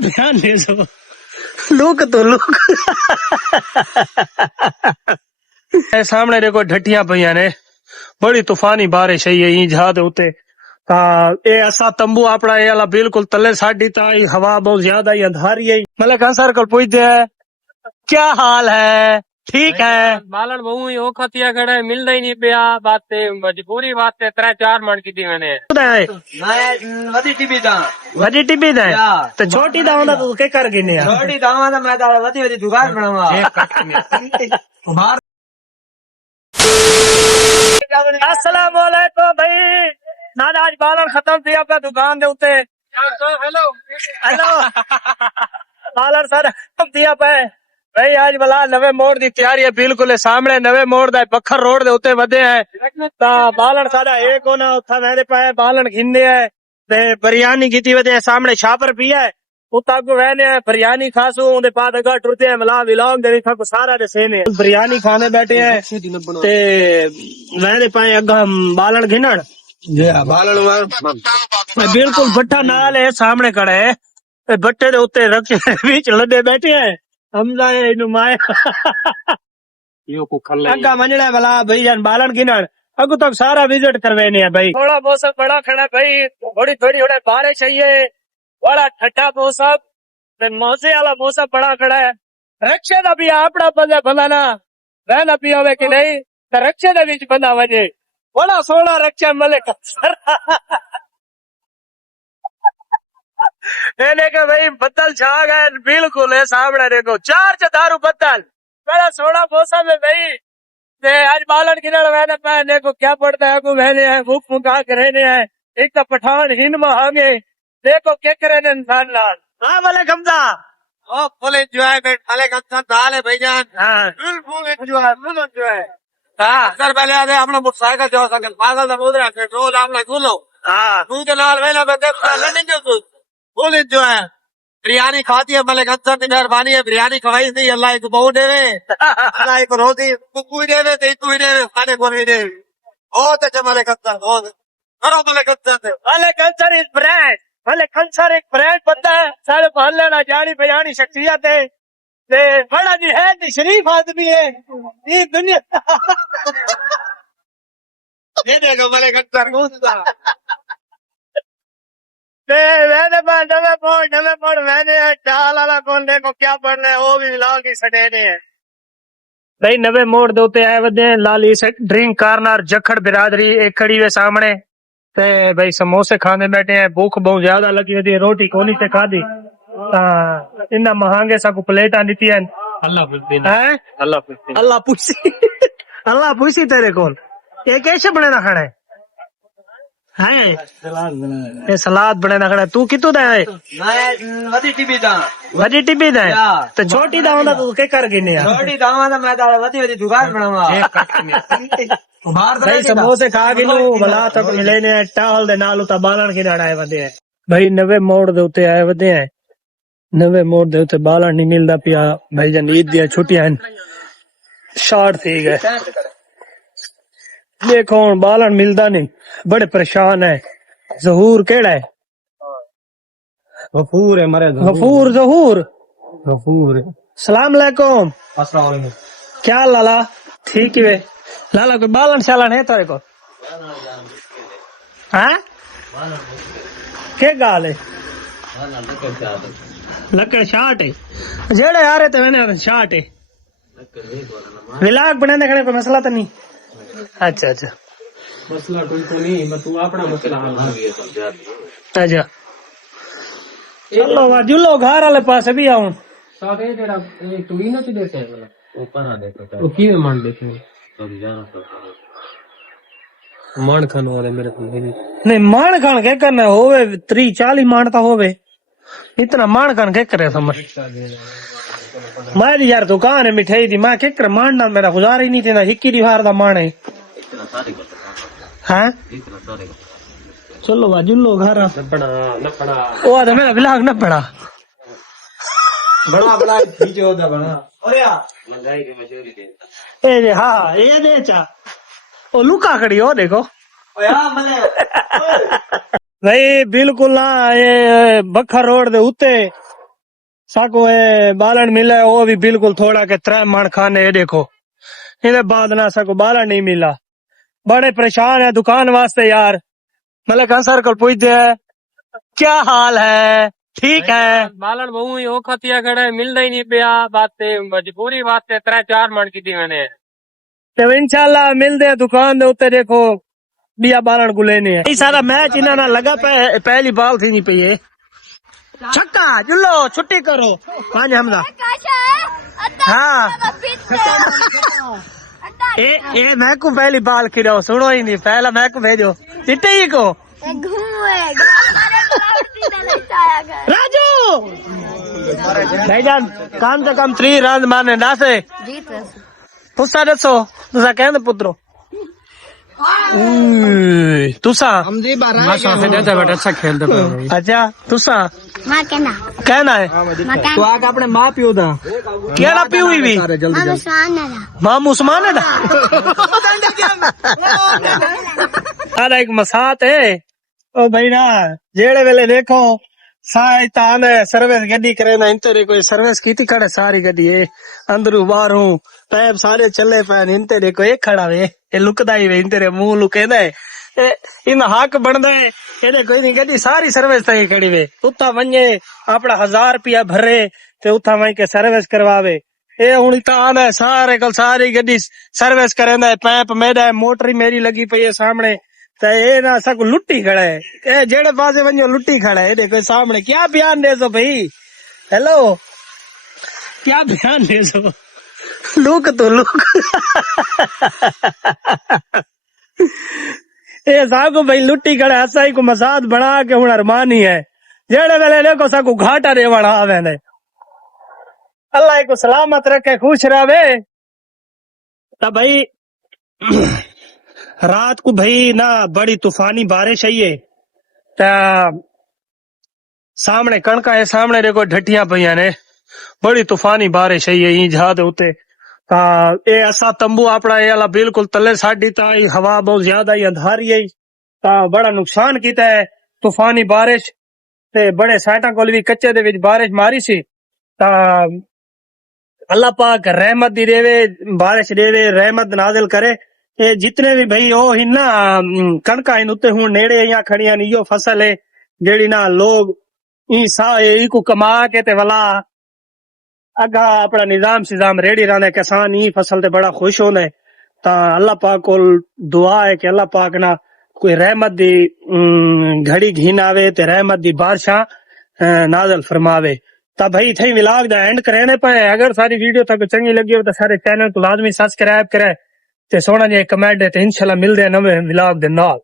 ध्यान दे so look तो look सामने देखो ढट्टियां पईयां ने बड़ी तूफानी बारिश है ये जहाज उते ये असा तंबू अपना ये वाला बिल्कुल तले साडी ताई हवा बहुत ज्यादा ही अंधारी है मतलब कंसर को पूछते है क्या हाल है ठीक है बालन बहु ही औखा थिया खड़ा है मिलदा ही नहीं पिया बात मजबूरी बात 3-4 मन की थी मैंने वधी टीवी दा वडी टिब्बी दे तो छोटी दा होंदा तो के कर गिने छोटी दावा दा मैं तारा वधी वधी दुकान बनावा अस्सलाम वालेकुम भाई नाना आज बालन खत्म थी अपना दुकान दे उते हेलो हेलो बालन सर खत्म थी पे भाई आज भला नवे मोड़ दी तैयारी है बिल्कुल सामने नवे मोड़ दा बखर रोड दे उते वधे है ता बालन साडा एक कोना उथा वेरे पे बालन घिन्ने है ते बिरयानी कीती वधे है सामने छापर पी है उता को वेने है बिरयानी खासू उनदे बाद अगा टुरते हैं मला विलोंग दे थक सारा दे सेने बिरयानी खाने बैठे हैं ते वेरे पे अगा बालन घिनण बिल्कुल भट्टा नाल है सामने खड़े है भट्टे दे उते रखे बीच लदे बैठे हैं हमदा इनु माए यो को खल्ले अगा मनड़ा भला भाई जान बालन गिनण अगु तक सारा विजिट करवेने है भाई थोड़ा मौसम बड़ा खड़ा भाई थोड़ी थोड़ी होड़े बारिश है ये बड़ा ठंडा मौसम ते मौजे वाला मौसम बड़ा खड़ा है रक्षे दा भी अपना बंदा भला ना रहना भी होवे कि नहीं ते रक्षे दे विच बंदा वजे बड़ा सोना रक्षा मले देखो भाई बदल छा गए बिल्कुल है सामने देखो 4 दारू बदल बड़ा सोना मौसम है भाई ते आज बालन किनारे मैंने पहने को क्या पड़ता है को मैंने है भूख मुका कर रहने हैं एक तो पठान हिंद में आगे देखो क्या करे ने इंसान लाल हाँ वाले कमदा ओ फुल एंजॉयमेंट वाले का दाल है भाईजान हाँ फुल एंजॉय हां सर पहले आदे अपना मोटरसाइकिल जो सकल पागल दा मोदरा पेट्रोल आपला गुलो हाँ तू के नाल वेला बंदे लंडन जो तू फुल एंजॉय बिरयानी खाती है मलिक अंसर की मेहरबानी है बिरयानी खवाई थी अल्लाह एक बहु देवे अल्लाह एक रोटी कुकू देवे ते तू देवे खाने को नहीं देवे ओ ते मलिक अंसर ओ करो मलिक अंसर वाले कंसर इस ब्रांड वाले कंसर एक ब्रांड बंदा है सारे मोहल्ले ना जानी बयानी शख्सियत है ते बड़ा जी है ते शरीफ आदमी है ये दुनिया ये देखो मलिक अंसर मुझदा नवे मोड़ मैंने चाल वाला कौन देखो क्या पढ़ना है वो भी लाल की सटेने है भाई नवे मोड़ दोते आए वदे लाली से ड्रिंक कार्नर जखड़ बिरादरी एक खड़ी हुए सामने ते भाई समोसे खाने बैठे हैं भूख बहुत ज्यादा लगी हुई है रोटी कोनी ते खादी इन्ना महंगे सब प्लेटा नीति है अल्लाह पूछी तेरे को ये कैसे बने ना खाना है ये सलाद बने ना खड़ा तू कितु दा है मैं वधी टीवी दा तो छोटी दा होंदा तू के कर गिने यार छोटी दावा दा मैं तारा वधी वधी दुकान बनावा भाई समोसे खा गिनू भला तक मिले ने टाल दे नाल उता बालन की आए वदे है भाई नवे मोड़ दे उते आए वदे है नवे मोड़ दे उते बालन नहीं मिलदा पिया भाई जन ईद दी छुट्टियां शार्ट थी गए देखो बालन मिलदा नहीं बड़े परेशान है जहूर केड़ा है गफूर है मरे गफूर जहूर सलाम अलैकुम क्या लाला ठीक है लाला कोई बालन शालन है तेरे को हाँ क्या गाल है लकड़ शार्ट है जेड़े आ रहे थे मैंने शार्ट है विलाग बनाने खड़े कोई मसला तो नहीं अच्छा मसला कोई तो नहीं मैं तू अपना मसला हल अच्छा चलो वाजुलो घर वाले पास भी आऊं सारे तेरा तू ही ना देते हैं मतलब ऊपर ना देखो तो की मान देते हो मान खान वाले मेरे को नहीं मान खान के करना होवे 30-40 मान तो होवे इतना मान खान के करे समझ मैं यार दुकान है मिठाई दी मैं के कर मानना मेरा गुजारा ही नहीं थी ना हिक्की दीवार दा मान है हाँ चलो वाजुलो घर न पड़ा ओ आदा मेरा विलाग न पड़ा बड़ा खींचो दा बना अरे महंगाई की मशहूरी दे ए हाँ ये दे चा ओ लुका खड़ी हो देखो भाई बिल्कुल ना ये बखर रोड दे उत्ते साको ये बालन मिला वो भी बिल्कुल थोड़ा के 3 मण खाने ये देखो इधर बाद ना साको बालन नहीं मिला बड़े परेशान है दुकान वास्ते यार मलिक अंसर को पूछते है क्या हाल है ठीक है बालन बहु ही औखा थिया खड़ा है मिलदा ही नहीं पिया बाते मजबूरी वास्ते 3-4 मण की मैंने तो इंशाल्लाह मिलते हैं दुकान दे उत्ते देखो बिया बालन को लेने है सारा मैच इन्हों ना लगा पहली बॉल थी नहीं पई है छक्का जुल्लो छुट्टी करो पांच हमला हाँ ए मैं को पहली बॉल खिलाओ सुनो ही नहीं पहला मैं को भेजो चिट्टे ही को राजू भाईजान कम से कम 3 रन मारने ना से तुसा दसो तुसा कहंदे पुत्रो तुसा अच्छा खेलते अच्छा तुसा मां कहना कहना है तो आग अपने माँ पियो था क्या ना पी हुई भी मां सुहाना था माम उस्मान है ना एक मसात है ओ भाई ना जेड़े वेले देखो साई तान सर्विस गड्डी करे ना इंते कोई सर्विस की थी खड़े सारी गड्डी है अंदरू बाहरू पैप सारे चले पैन इंते देखो एक खड़ा वे ये लुकदा ही वे इंते मुंह लुकेदा है इन हक बनदा है ਇਹਦੇ ਕੋਈ ਨਹੀਂ ਗੱਡੀ ਸਾਰੀ ਸਰਵਿਸ ਤੇ ਖੜੀ ਵੇ ਉੱਤਾ ਵੰਨੇ ਆਪਣਾ 1000 ਰੁਪਿਆ ਭਰੇ ਤੇ ਉੱਥਾ ਵੰਨ ਕੇ ਸਰਵਿਸ ਕਰਵਾਵੇ ਇਹ ਹੁਣ ਤਾਂ ਆਂਦਾ ਸਾਰੇ ਕੋਲ ਸਾਰੀ ਗੱਡੀ ਸਰਵਿਸ ਕਰਦਾ ਪੈਪ ਮੇਰਾ ਮੋਟਰ ਹੀ ਮੇਰੀ ਲੱਗੀ ਪਈ ਹੈ ਸਾਹਮਣੇ ਤੇ ਇਹ ਨਾ ਸਭ ਲੁੱਟੀ ਖੜਾ ਹੈ ਇਹ ਜਿਹੜੇ ਪਾਸੇ ਵੰਜੋ ਲੁੱਟੀ ਖੜਾ ਹੈ ਇਹਦੇ ਕੋਈ ਸਾਹਮਣੇ ਕੀ ਬਿਆਨ ਦੇ ਸੋ ਭਈ हेलो क्या बयान दे सो लुक तो लुक ये साको भाई लुट्टी कड़े हसाई को मसाद बना के हूं अरमान ही है जेड़े वेले देखो साको घाटा रेवड़ा आवे ने अल्लाह को सलामत रखे खुश रहे तब भाई रात को भाई ना बड़ी तूफानी बारिश आई है ता सामने कणका है सामने देखो ढटिया पईया ने बड़ी तूफानी बारिश आई है ई जहाज उते ता ए असा तंबू अपना ये वाला बिल्कुल तले साडी ता हवा बहुत ज्यादा ही अंधारी है ता बड़ा नुकसान कीता है तूफानी बारिश ते बड़े साइटा कोल भी कच्चे दे विच बारिश मारी सी ता अल्लाह पाक रहमत दी देवे बारिश देवे रहमत नाजिल करे ये जितने भी भाई ओ ही ना कणका इन उत्ते हुन नेड़े या खड़ियां नी यो फसल है जेड़ी ना लोग ई सा ई को कमा के ते वला अगा अपना निजाम सिजाम रेडी रहने किसान ही फसल ते बड़ा खुश होने ता अल्लाह पाक को दुआ है कि अल्लाह पाक ना कोई रहमत दी घड़ी घिन आवे ते रहमत दी बादशाह नाज़िल फरमावे ता भाई थे विलाग दा एंड करने पे अगर सारी वीडियो तक चंगी लगी हो तो सारे चैनल को लाजमी सब्सक्राइब करे ते सोना जी कमेंट ते इंशाल्लाह मिलदे नवे विलाग दे नाल।